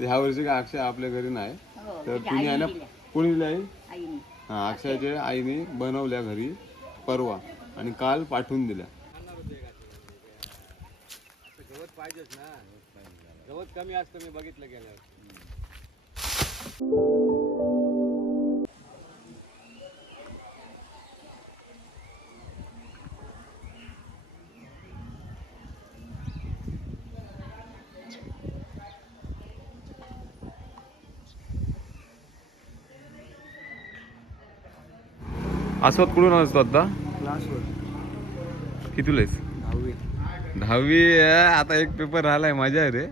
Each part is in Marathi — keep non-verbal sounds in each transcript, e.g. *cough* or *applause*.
ह्या वर्षी काय अक्षय आपल्या घरी नाही. हो, तर तिच्या तिने आहे ना आईने दिल्या. कोणी दिली आई आईने. हा अक्षयच्या आईने बनवल्या घरी परवा आणि काल पाठवून दिल्या. गवत पाहिजेच ना. गवत कमी असतं मी बघितलं गेलं अस्वत कुठून आलास तू आता? कितीला आहेस? दहावी. दहावी. आता एक पेपर राहिलाय मजा आहे रे.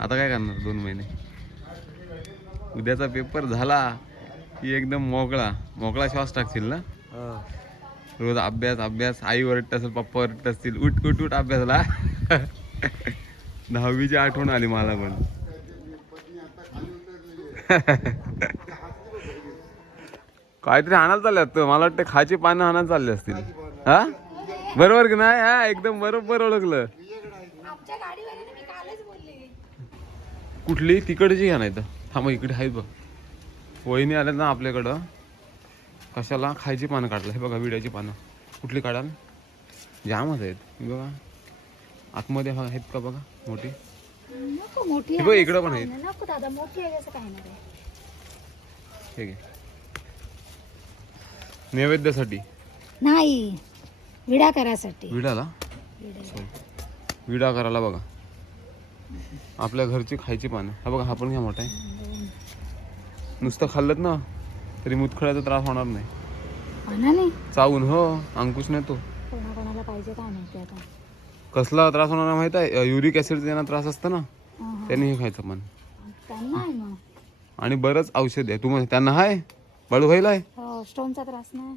आता काय करणार दोन महिने? उद्याचा पेपर झाला की एकदम मोकळा. मोकळा श्वास टाकशील ना? रोज अभ्यास अभ्यास. आई वरट असेल पप्पा वरट असतील उठ उठ उठ अभ्यासला दहावीची आठवण आली मला पण. *laughs* काहीतरी आणायला चालले असतं. मला वाटतं खाची पानं आणायला चालले असतील. हा? बरोबर की नाही? हा एकदम बरोबर ओळखलं. कुठली? तिकडची घ्या नाही तर थांबा इकडे आहेत बघ. वहिनी आल्या ना आपल्याकडं. कशाला? खायची पानं काढलं. हे बघा विड्याची पानं. कुठली काढाल? जामच आहेत. बघा. आतमध्ये आहेत का बघा? मोठी. इकडं पण आहेत. मोठी आहे. हे घे. नैवेद्यासाठी? नाही विडा करासाठी विडाला? विडा. करायला बघा. आपल्या घरची खायची पानं. हा बघा हा पण घ्या मोठा आहे. नुसतं खाल्लं ना तरी मुतखड्याचा त्रास होणार नाही. चावून हो अंकुश नाही तो कोणा कोणाला पाहिजे काय माहिती आता. कसला त्रास होणार माहीत आहे? युरिक ऍसिड त्यांना त्रास असतं ना. त्यांनी हे खायचं मन त्यांना आहे मग. आणि बरंच औषध आहे. तुम्हाला त्यांना हाय? बाळू व्हायला आहे हो. स्टोनचा त्रास नाही.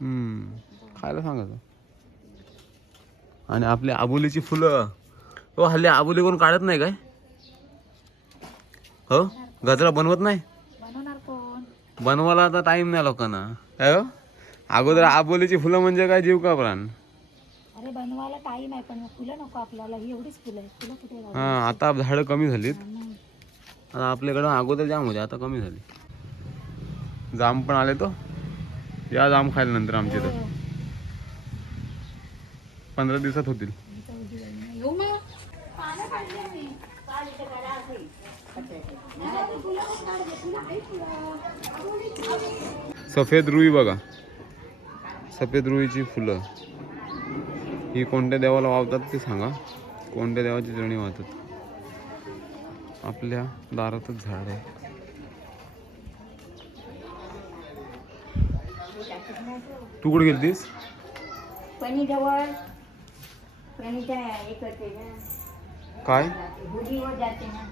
हम्म, खायला सांगायचं आणि आपली आबोलीची फुलं. हो हल्ली आबोली कोण काढत नाही काय? हो? गजरा बनवत नाही? बनवणार कोण? बनवायला आता टाइम नाही लोकांना. काय हो? अगोदर आबोलीची फुलं म्हणजे काय जीव का प्राण? अरे बनवायला टाइम आहे पण फुलं नको आपल्याला. ही एवढीच फुलं आहेत. फुलं कुठे लावू? हा आता झाडं कमी झालीत. आता आपल्याकडं अगोदर जाम होते आता कमी झाली. जाम पण आले तो. या जाम खायला नंतर आमच्या इथं. पंधरा दिवसात होतील. सफेद रुई बघा. सफेद रुईची फुलं. ही कोणत्या देवाला वावतात ते सांगा. कोणत्या देवाची जणी वाहतात आपल्या दारातच झाड आहे तू कुठे गेलतीस पणी जवळ पणीच्या हे करते ना काय हुडीवर जाते ना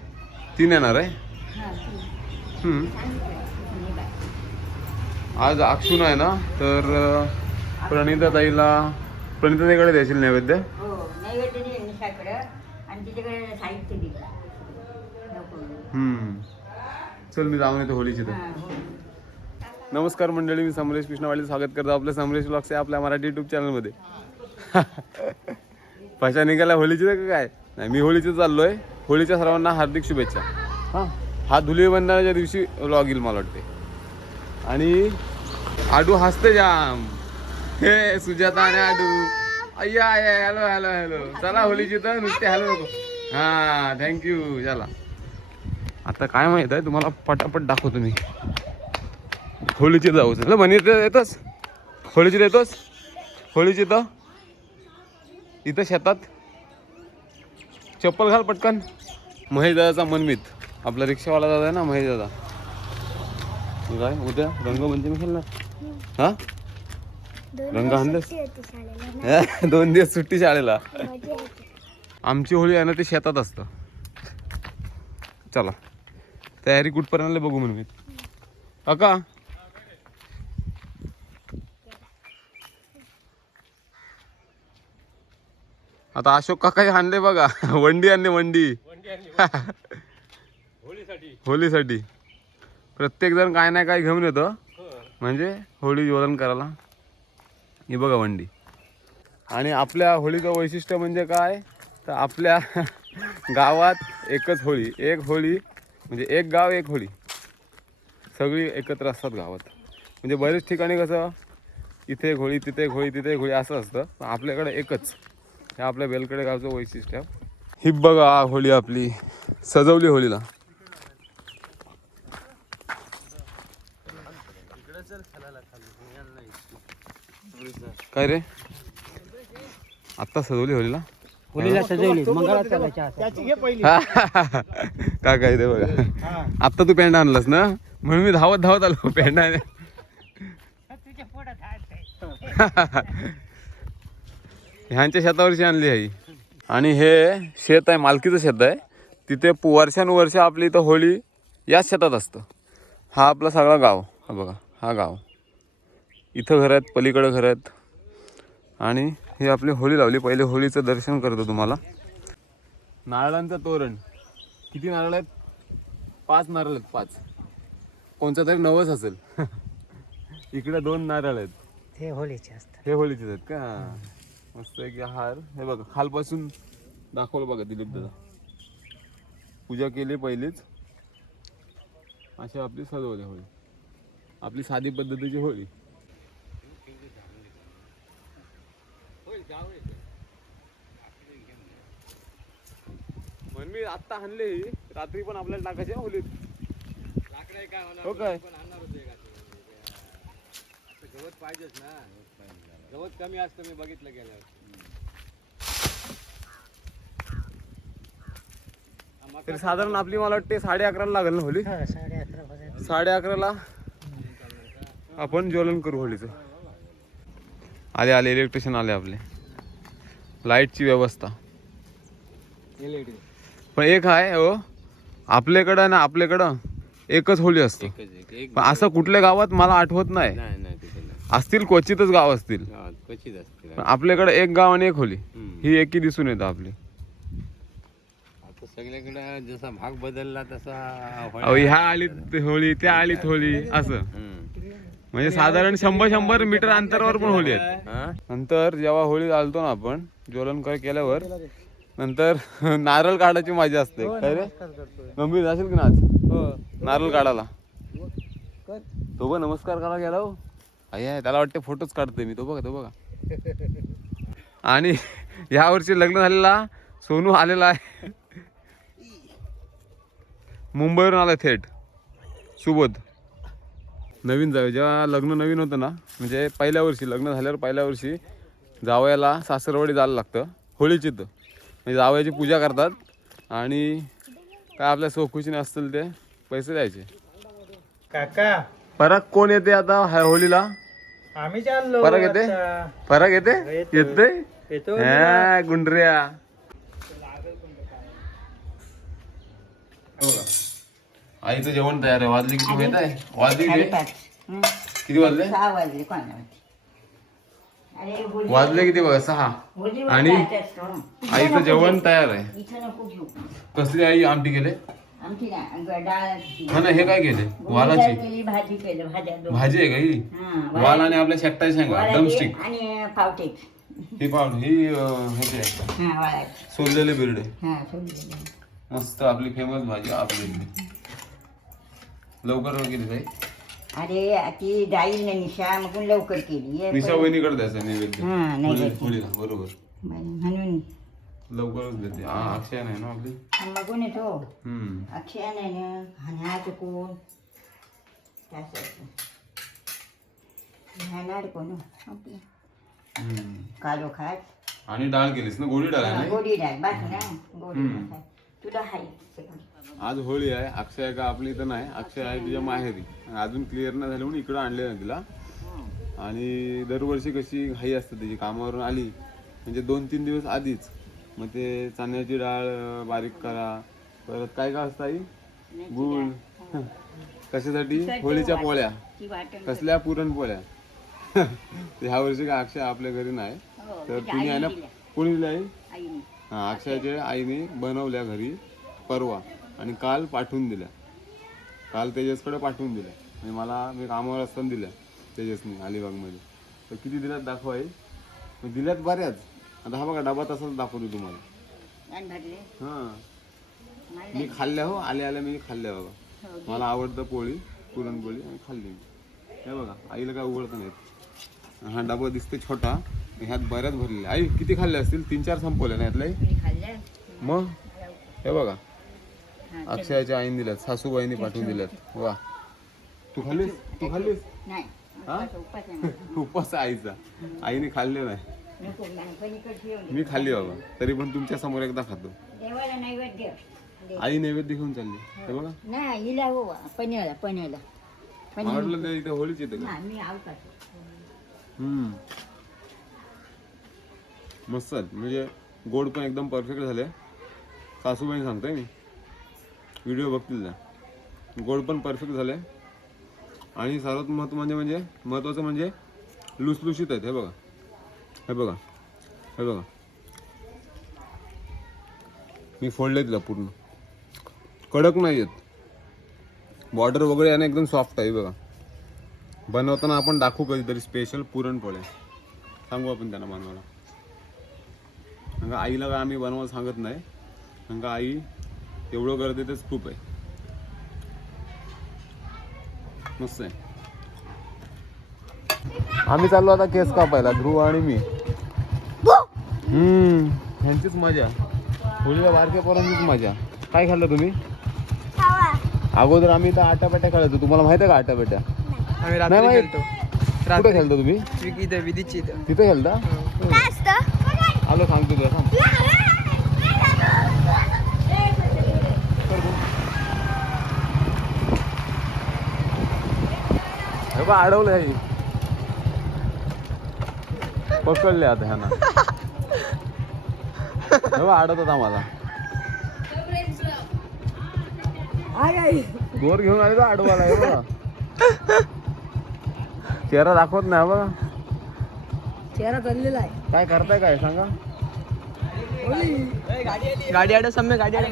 तीन येणार आहे हा ती. हम्म. सांगितलं. म्हणे बाय. आज अक्षून आहे ना तर अं, प्रणिता ताईला प्रणिता ताईकडे द्यायची नैवेद्य हो नैवेद्य दे निशाकडं आणि तिच्याकडे साहित्य दे नको हम्म. चल मी जाऊन येतो होळीची तर हा, हो. नमस्कार मंडळी मी समरेश कृष्णवाडी स्वागत करतो आपल्या समरेश ब्लॉग्स आहे आपल्या मराठी युट्यूब चॅनलमध्ये पशा निघाल्या होळीची तर का काय? नाही मी होळीचं चाललोय. होळीच्या सर्वांना हार्दिक शुभेच्छा. हां. हा धुलीवंदनाच्या दिवशी व्लॉग येईल मला वाटते आणि आडू हसते जाम. हे सुजाता आणि आडू. अय्या अय्या हॅलो हॅलो हॅलो चला होळीची तर नुसते हॅलो नको. हां थँक्यू चला. आता काय माहीत आहे? तुम्हाला पटापट दाखवतो मी. होळीची जाऊ म्हणे इथं येतोस? होळीची येतोस? होळीची इथं? इथं शेतात? चप्पल घाल पटकन. महेश दादाचा मनमित आपला रिक्षावाला दादा आहे ना महेश दादा? काय उद्या रंगपंचमी खेळणार? हा? रंग आणलेस? दोन दिवस सुट्टी शाळेला? आमची होळी आहे ना ते शेतात असतं. चला. तयारी कुठपर्यंत बघू म्हणून काका आता अशोक काकाही आणले बघा. वंडी आणली वंडी. *laughs* होळीसाठी. होळीसाठी. प्रत्येक जण काय ना काय घेऊन येतो. म्हणजे होळी ज्वलन करायला. ही बघा वंडी. आणि आपल्या होळीचं वैशिष्ट्य म्हणजे काय? तर आपल्या *laughs* गावात एकच होळी. एक होळी म्हणजे एक गाव एक होळी. सगळी एकत्र असतात गावात. म्हणजे बरेच ठिकाणी कसं? इथे एक होळी तिथे एक होळी तिथे एक होळी असं असतं. पण आपल्याकडे एकच. हे आपल्या बेलकडे गावचं वैशिष्ट्य. ही बघा होळी आपली. सजवली होळीला. काय रे? आत्ता सजवली होळीला? होलीला सजवली मंगळात चालायच्या का काय ते बघा. आत्ता तू पॅन्ट आणलास ना? म्हणून मी धावत धावत आलो पॅन्ट आण *laughs* ह्यांच्या शेतावरची आणली आहे ही. आणि हे शेत आहे मालकीचं शेत आहे. तिथे वर्षानुवर्ष आपली इथं होळी याच शेतात असतं. हा आपला सगळा गाव. हा बघा हा गाव. इथं घर आहेत पलीकडं घर आहेत. आणि ही आपली होळी लावली. पहिले होळीचं दर्शन करतो तुम्हाला. नारळांचं तोरण. किती नारळ आहेत? पाच नारळ आहेत पाच. कोणचा तरी नवस असेल. *laughs* इकडे दोन नारळ आहेत. ते होलीचे असतात. हे होळीचेच आहेत का? मस्त एक हार. हे बघा खालपासून दाखवलं बघा दिलीप दादा. पूजा केली पहिलीच. अशी आपली सजवली होळी. आपली साधी पद्धतीची होळी. म्हणून मी आत्ता आणले. रात्री पण आपल्याला टाकायची आहे होळीत. लाकडं आहे काय होणार? हो काय? गवत पाहिजेच ना. गवत कमी असतं मी बघितलं गेलं तरी साधारण आपली मला वाटते साडे अकराला लागेल ना होळी हा, साडे अकराला आपण ज्वलन करू होळीचं. आले आले इलेक्ट्रिशियन आले आपले. लाईटची व्यवस्था. एलईडी पण एक आहे हो. आपल्याकडं ना आपल्याकडं एकच होळी असते. पण असं कुठल्या गावात मला आठवत नाही. असतील क्वचितच गाव असतील. क्वचित पण आपल्याकडे एक गाव आणि एक होळी हम्म. ही एकी दिसून येतं आपली. आता सगळीकडे जसा भाग बदलला तसा अहो ह्या आलीत होळी त्या आलीत होळी असं. म्हणजे साधारण शंभर शंभर मीटर अंतरावर पण होळी आहेत. हा? नंतर जेव्हा होळी घालतो ना आपण ज्वलन कर केल्यावर नंतर नारळ काढायची मजा असते. काय रे? गंभीर जाशील की ना आज? नारळ काढायला. तो बघ नमस्कार करायला गेला हो. आहे त्याला वाटते फोटोच काढतोय मी. तो बघा तो बघा. आणि या वर्षी लग्न झालेला सोनू आलेला आहे. मुंबईवरून आला थेट. सुबोध. नवीन जावे जेव्हा लग्न नवीन होतं ना म्हणजे पहिल्या वर्षी लग्न झाल्यावर पहिल्या वर्षी जावयाला सासरवाडी जायला लागतं होळीची तर म्हणजे जावयाची पूजा करतात आणि काय आपल्या सोखुशीने असतील ते पैसे द्यायचे. काका. फरक कोण येते आता ह्या होळीला? आम्ही चाललो फरक येते. फरक येते? येतो. हा, गुंडऱ्या. आईचं जेवण तयार आहे. वाजली किती माहीत आहे? वाजली किती? हं. किती वाजले? सहा वाजले कोणाला माहिती? अरे होळी- वाजले किती बघा सहा. आणि आईचं जेवण. तयार आहे. कसली आई आमटी केले? आमची डाळ हा ना हे काय केले वालाची. केली भाजी केलं भाज्या दोन. भाजी आहे का ही? हां, वाल आणि आपल्या शेकटाची शेंगा वालाची डमस्टिक आणि पावटे. ही पावड ही अं, आहे. हा वाळाची सोललेले बिरडे. हा सोडलेली. मस्त आपली फेमस भाजी आपली इथली. लवकर केली ताई. अरे ती जाईल ना निशा मग लवकर केली. निशा पण- वहिनीकडे द्यायचं नैवेद्य. हा, बरोबर. म्हणून. लवकरच देते हा. अक्षय नाही ना आपली? मगून येतो? हम्म. अक्षय नाही ना. कोण? आपली. हम्म. कालो खात. आणि डाळ केलीस ना? गोडी डाळ आहे ना? गोडी डाळ. बाकी ना गोडी हम्म. डाळ. तुला हाय. आज होळी आहे. अक्षय का आपली इथं नाही. अक्षय आहे तुझ्या माहेरी. आणि अजून क्लिअर नाही झाली म्हणून इकडं आणले ना तिला. आणि दरवर्षी कशी घाई असते त्याची कामावरून आली. म्हणजे दोन तीन दिवस आधीच. मग ते चण्याची डाळ बारीक करा. परत काय काय असतं आई? गुळ. *laughs* कशासाठी? होळीच्या पोळ्या. कसल्या पुरणपोळ्या? *laughs* ह्या वर्षी काय अक्षय आपल्या घरी नाही. हो, तर तुम्ही आहे ना कोणी दिली आई? हा अक्षयच्या आईने बनवल्या घरी परवा आणि काल पाठवून दिल्या. काल तेजसकडे पाठवून दिल्या. आणि मला मी कामावर असताना दिल्या तेजसनी अलिबागमध्ये. तर किती दिल्यात दाखवा आई. मग दिल्यात बऱ्याच. आता हा बघा डबा तसाच दाखवतो तुम्हाला. आणि भरले हां. मी खाल्ल्या हो आल्या आल्या मी खाल्ल्या बघा. मला आवडतं पोळी पुरणपोळी आणि खाल्ली मी. हे बघा आईला काय उघडत नाहीत. हा डबा दिसते छोटा ह्यात बऱ्याच भरलेल्या. आई किती खाल्ले असतील? तीन चार संपवले ना यातले मी खाल्लं मग? हे बघा. हा, अक्षयाच्या आईने दिल्यात सासूबाईंनी पाठवून दिल्यात. वा. तू खाल्लीस? तू खाल्लीस? नाही. हा? उपास उपास आहे माझा. उपवास आहे आईचा. आईने खाल्ले नाही. मी खाल्ली बाबा तरी पण तुमच्यासमोर एकदा खातो. देवाला नैवेद्य. आई नैवेद्य घेऊन चालली. हे. बघा. नाही हिला हो पनीरला पनीरला. मला वाटलं ते इथे होळीच येते का? आवतात. हम्म. मस्त. म्हणजे गोड पण एकदम परफेक्ट झाले. सासूबाईने सांगतोय मी. व्हिडिओ बघतील त्या. गोड पण परफेक्ट झाले. आणि सर्वात महत्त्व म्हणजे म्हणजे महत्वाचं म्हणजे लुसलुशीत आहेत हे बघा. हे बघा हे बघा. मी फोडले तिला पूर्ण. कडक नाही आहेत बॉर्डर वगैरे आणि एकदम सॉफ्ट आहे बघा. बनवताना आपण दाखवू कधीतरी स्पेशल पुरणपोळे सांगू आपण त्यांना बनवायला. कारण का आईला काय आम्ही बनवायला सांगत नाही. कारण का आई एवढं करते तेच खूप आहे. मस्त आहे. आम्ही चाललो आता केस कापायला ध्रुव आणि मी. हम्म ह्यांचीच मजा. होळीला बारक्या पोरांचीच मजा. काय खाल्लं तुम्ही? अगोदर आम्ही इथं आटापेट्या खेळायचो. तुम्हाला माहिती आहे का आटापेट्या? आम्ही नाही रात्री. खेळतो. कुठे खेळता तुम्ही? इथं विधीची इथं. तिथे खेळता? आलो सांगतो तुला थांब. हे बघ अडवलं हे. पकडले आता ह्याना. हे बघ अडवतात आम्हाला. दोर घेऊन आले तर अडवाला हे बघा. चेहरा दाखवत नाही हा बघा. चेहरा चाललेला आहे. काय करताय काय सांगा? गाडी आड सम्य गाडी आड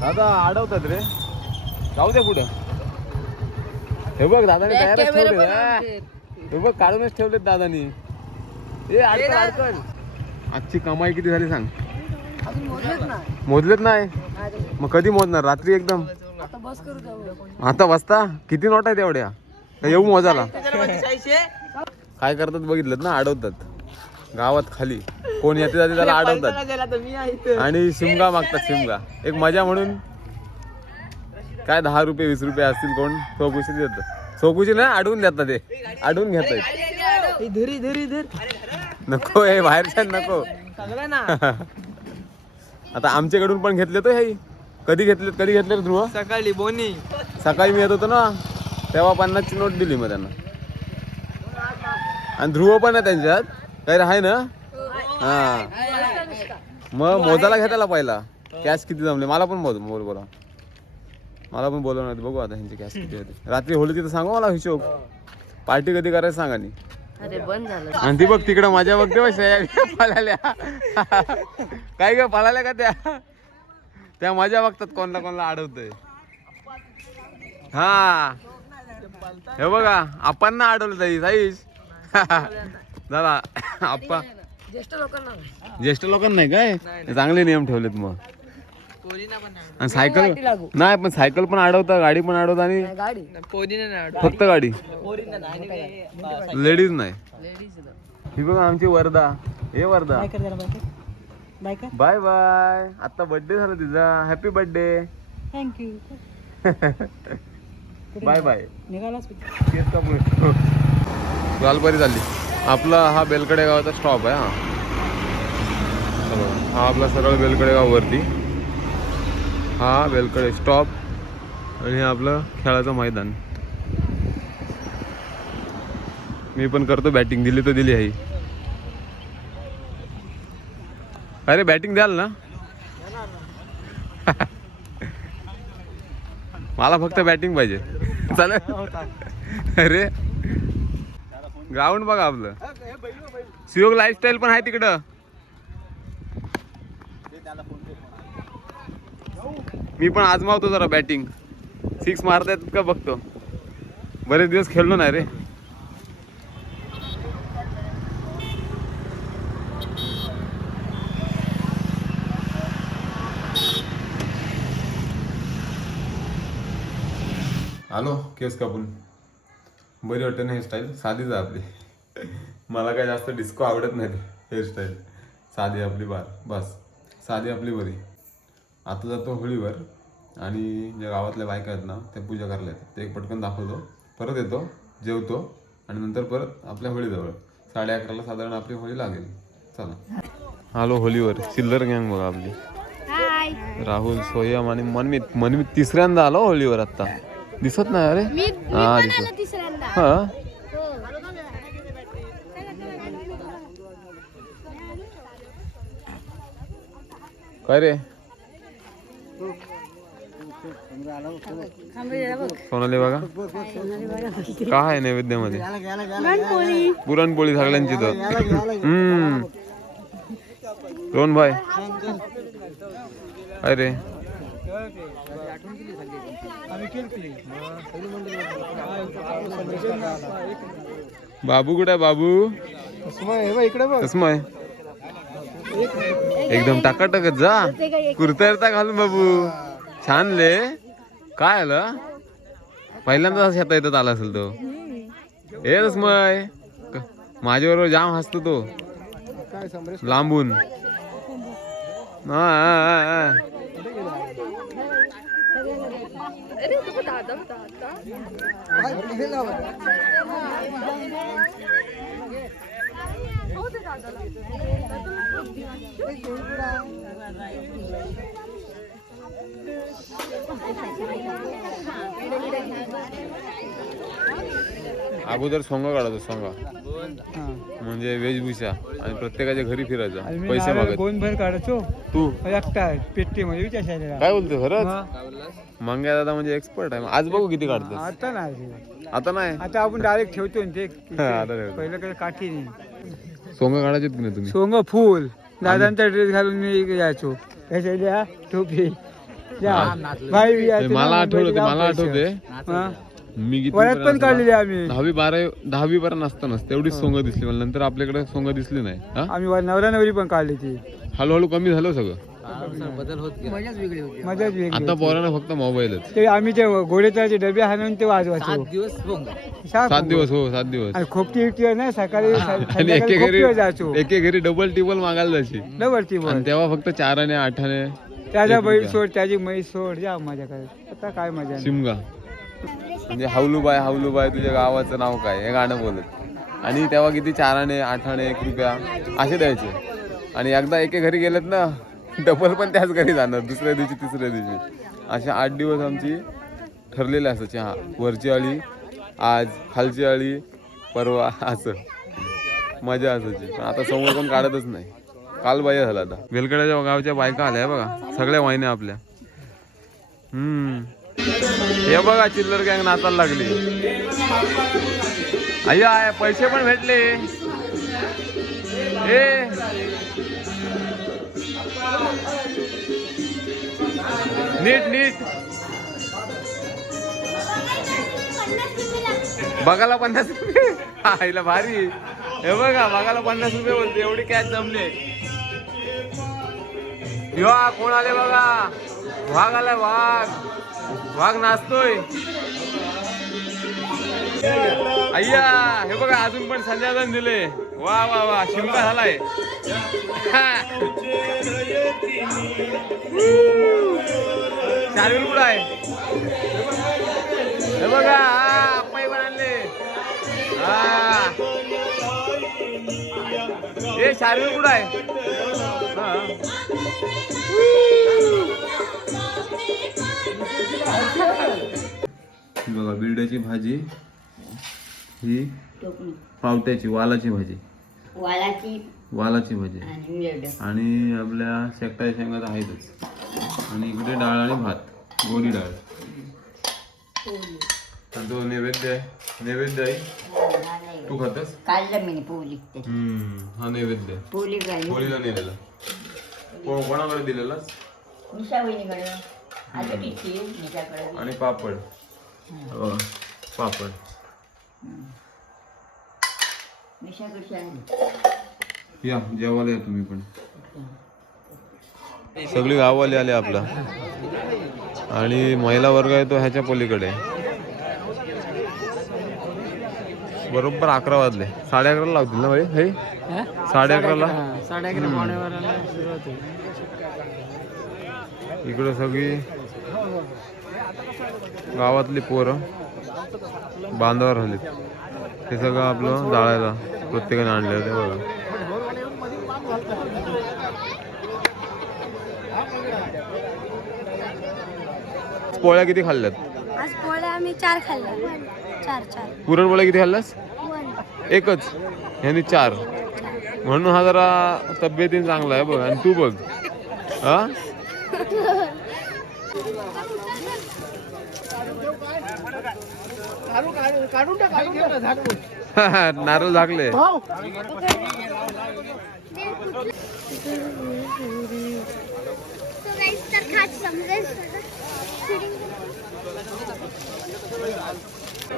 दादा अडवतात रे. जाऊ दे पुढे. हे बघ दादाने ठेवले हे बघ काढूनच ठेवलेत दादानी. ए आजची कमाई किती झाली सांग. मोजलेत नाही. मग कधी मोजणार? रात्री एकदम? आता बसता? किती नोट आहेत एवढ्या? येऊ मोजाला काय करतात बघितलं ना? अडवतात. गावात खाली. कोण येते जाते त्याला अडवतात. आणि शिमगा मागतात शिमगा. एक मजा म्हणून. काय दहा रुपये वीस रुपये असतील कोण? चौकशी देत. चौकशी नाही अडवून देतात ते. अडवून घेतात धरी धरी धर. नको हे बाहेरच्या नको. सगळं ना. *laughs* आता आमच्याकडून पण घेतले तो हे. कधी घेतलेत कधी घेतले रे ध्रुव? सकाळी बोनी. सकाळी मी येत होतो ना तेव्हा पन्नासची नोट दिली मग त्यांना. आणि ध्रुव पण आहे त्यांच्यात. काही आहे ना? हा. मग मोजायला घेताला पहिला. कॅश किती जमले? मला पण बोल बोल बोला मला पण बोलवणार होते. बघू आता ह्यांचे कॅश किती होते. रात्री होळी तिथं सांगू मला हिशोब? पार्टी कधी करायचं सांगा नी. अरे बंद झालं. आणि ती बघ तिकडं मजा बघते बघ श्रेया पळाल्या. काय ग पळाल्या का त्या? त्या मजा बघतात कोणला कोणला अडवतोय हा. हे बघा आपण ना अडवलं ताई साईज झाला आप्पा. ज्येष्ठ लोकांना ज्येष्ठ लोकांना नाही काय? चांगले नियम ठेवलेत मग. आणि सायकल नाही पण सायकल पण अडवता गाडी पण अडवता आणि गाडी. पोरीना नाही फक्त गाडी. लेडीज नाही. लेडीज ही बघा आमची वरदा हे वरदा बाय बाय बाय आता बर्थडे झाला तिचा. Happy birthday thank you bye bye. लालबारी झाली आपला हा बेलकडे गावाचा स्टॉप आहे हा. चलो, हा आपला सरळ बेलकडे गाव वरती. हा बेलकडे स्टॉप आणि हे आपलं खेळाचं मैदान. मी पण करतो बॅटिंग दिली तर दिली आहे. अरे बॅटिंग द्याल ना? *laughs* मला फक्त बॅटिंग पाहिजे. चालेल? अरे. ग्राउंड बघा आपलं. सुयोग लाईफस्टाईल पण आहे तिकडं. मी पण आजमावतो जरा बॅटिंग सिक्स मारतायत का बघतो. बरेच दिवस खेळलो नाही रे. आलो केस कापून. बरी वाटते ना हेअरस्टाईल साधीच आपली. मला काय जास्त डिस्को आवडत नाही हेअरस्टाईल साधी आपली बार बस. साधी आपली बरी. आता जातो होळीवर आणि ज्या गावातल्या बायका आहेत ना त्या पूजा करायला येतात. ते एक पटकन दाखवतो. परत येतो जेवतो आणि नंतर परत आपल्या होळीजवळ. साडे अकराला साधारण आपली होळी लागेल. चला. आलो होलीवर चिल्लर गँग बघा आपली. राहुल सोयम आणि मनमित. मनमित तिसऱ्यांदा आलो होळीवर आता. दिसत नाही अरे? हा दिसत. हा? काय रे? सोनाली बघा. काय आहे नैवेद्यामध्ये? पुरणपोळी सगळ्यांची तर. हम्म. रोहन भाई. अरे बाबू कुठे बाबू? कसमय एकदम टाकाटकच जा. कुर्ता घालून बाबू. छान ले. काय आलं? पहिल्यांदाच शेता येतात आला असेल तो. ए रसमय. माझ्याबरोबर जाम हसतो तो. लांबून. हा, हा. अगोदर सोंग काढतो सोंग. म्हणजे वेशभूषा आणि प्रत्येकाच्या घरी फिरायचा पैसे मागत. कोण भर काढतो तू एकटा पेट्टी मध्ये विचार. काय बोलतो खरंच? मग मंग्या दादा म्हणजे एक्सपर्ट आहे. आज बघू किती काढतो आता नाही. आता नाही? आता आपण डायरेक्ट ठेवतो ते. पहिलं काही काठी नाही. सोंग काढायचे की नाही तुम्ही? सोंग फुल. दादांचा ड्रेस घालून मी यायचो याच्या द्या? टोपी. द्या. भाई बी ते यायचे ना, मला मुंबईत आठवलं ते मला. आठवते हा. मी किती वयात पण काढलेली आम्ही. दहावी बारा दहावी पर्यंत असतानाच. तेवढीच सोंग दिसली. मला नंतर आपल्याकडे सोंग दिसली नाही. हा? आम्ही वर नवरा नवरी पण काढली ती. हळूहळू कमी झालं सगळं. मजाच वेगळी आता होती. पोरांना फक्त मोबाईलच ते आम्ही ते घोडेचाचे डबे हाणून ते वाजवायचो सात. दिवस हो सात दिवस. आणि खोपटी इकटी नाही सकाळी आणि एके संध्याकाळी घरी जायचो एके घरी डबल टिबल मागायला जायची. डबल आणि तेव्हा फक्त चाराने आठाने. त्याचा बैल. सोड त्याची म्हैस सोड जा मजा कर. आता काय मजा नाही. शिमगा. म्हणजे हावलूबाय हावलूबाय तुझ्या गावाचं नाव काय? हे गाणं बोलत. आणि तेव्हा किती चाराने आठाने एक रुपया असे द्यायचे. आणि एकदा एके घरी गेलेत ना डबल पण त्याच घरी जाणार दुसऱ्या दिवशी तिसऱ्या दिवशी. अशा आठ दिवस आमची ठरलेली असायची हा वरची आळी आज खालची आळी परवा असं. मजा असायची पण आता समोर पण काढतच नाही. काल बाया झाला आता. वेलकड्याच्या गावच्या बायका आल्या बघा. सगळ्या वाहिन्या आपल्या. हम्म. हे बघा चिल्लर गँग नाचायला लागली. अय्या पैसे पण भेटले. ए. नीट नीट. बघायला पन्नास रुपये. आईला भारी. हे बघा बघायला पन्नास रुपये बोलते. एवढी कॅच जमले. कोण आले बघा? वाघ आलाय वाघ. वाघ नाचतोय. अय्या हे बघा अजून पण संध्याकाळ दिले. वा वा वा शिमका झालाय. चारवील कुठं आहे? हे बघा हा, पण आणले. हा. हे शार्विल कुठं आहे? बघा बिरड्याची भाजी. ही पावट्याची वालाची भाजी. वालाची वालाची भाजी. आणि मिरड आणि आपल्या शेकटाच्या शेंगा तर आहेतच. आणि इकडे डाळ आणि भात. गोडी डाळ. आणि तो नैवेद्य आहे. नैवेद्य आहे. तू खातस? काढलं मी पोली हम्म हा नैवेद्य आहे. पोली होळीला नेलेला. को- कोणाकडे दिलेला? निशा वहिनीकडं. आणि पापड. हो, पापड. निशा कशी आहे. या जेवायला या तुम्ही पण. सगळी गाववाले आले आपला. आणि महिला वर्ग आहे तो ह्याच्या पलीकडे. बरोबर अकरा वाजले. साडे अकराला लावतील ना भाई हे? साडे अकराला? साडे अकरा सुरुवात होईल इकडं सगळी गावातली पोरं. बांधावर राहिलीत हे सगळं आपलं जाळायला प्रत्येकाने आणलेलं ते बघा. पोळ्या किती खाल्ल्यात? आज पोळ्या आम्ही चार खाल्ल्या. चार चार. पुरणपोळ्या किती खाल्ल्यास? वन एकच. ह्यांनी चार. म्हणून हा जरा तब्येतीने चांगला आहे बघ. आणि तू बघ. हा? नारू झाकले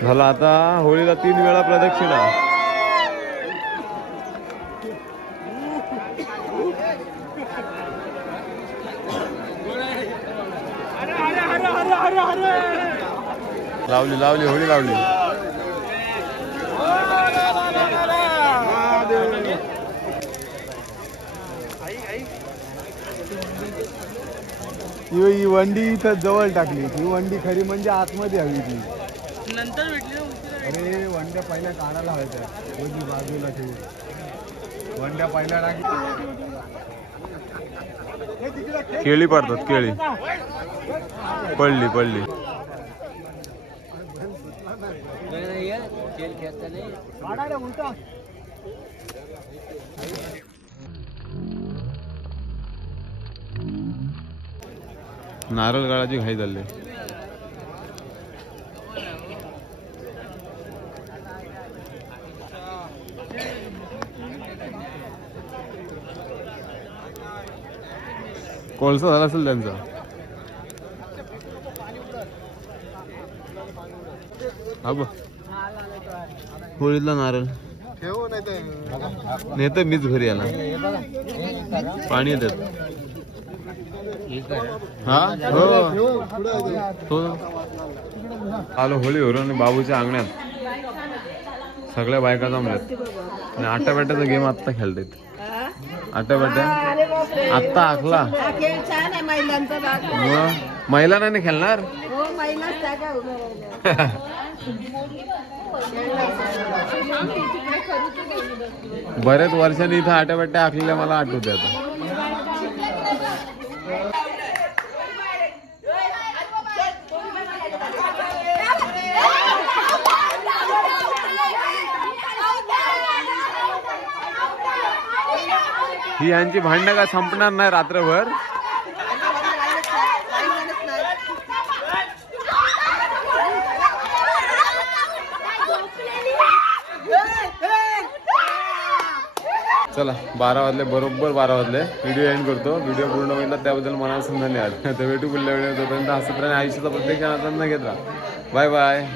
झालं आता होळीला तीन वेळा प्रदक्षिणा. लावली लावली होळी लावली. ही वंडी इथं जवळ टाकली. ही वंडी खरी म्हणजे आतमध्ये हवी ती. नंतर भेटली. अरे वंड्या पहिल्या काढायला हव्याच्या दोन्ही बाजूला ठेवून वंड्या पहिल्या टाकली केळी पडतात केळी. पडली पडली. उलटा. नारळ गाळाची घाई झाली. कोळसा झाला असेल त्यांचा. हा बघ होळीतला नारळ. नेत मीच घरी याला पाणी येतात. हा? हो. तो आलो होळी होर आणि बाबूच्या अंगणात सगळ्या बायका जमल्यात. आणि आट्यापाट्याचा गेम आत्ता खेळतात आट्यापाट्या. आत्ता आखला. हा महिला नाही खेळणार? *laughs* बऱ्याच वर्षांनी इथं आट्यापाट्या आखलेल्या मला आठवते आता ही यांची भांडणं काय संपणार नाही रात्रभर? चला बारा वाजले बरोबर बारा वाजले. व्हिडिओ एंड करतो. व्हिडिओ पूर्ण बघितला त्याबद्दल मनापासून धन्यवाद. *laughs* तर भेटू पुढल्या व्हिडिओ तोपर्यंत हसत राहणे आयुष्याचा प्रत्येक जण आनंद घेत राहा. Bye bye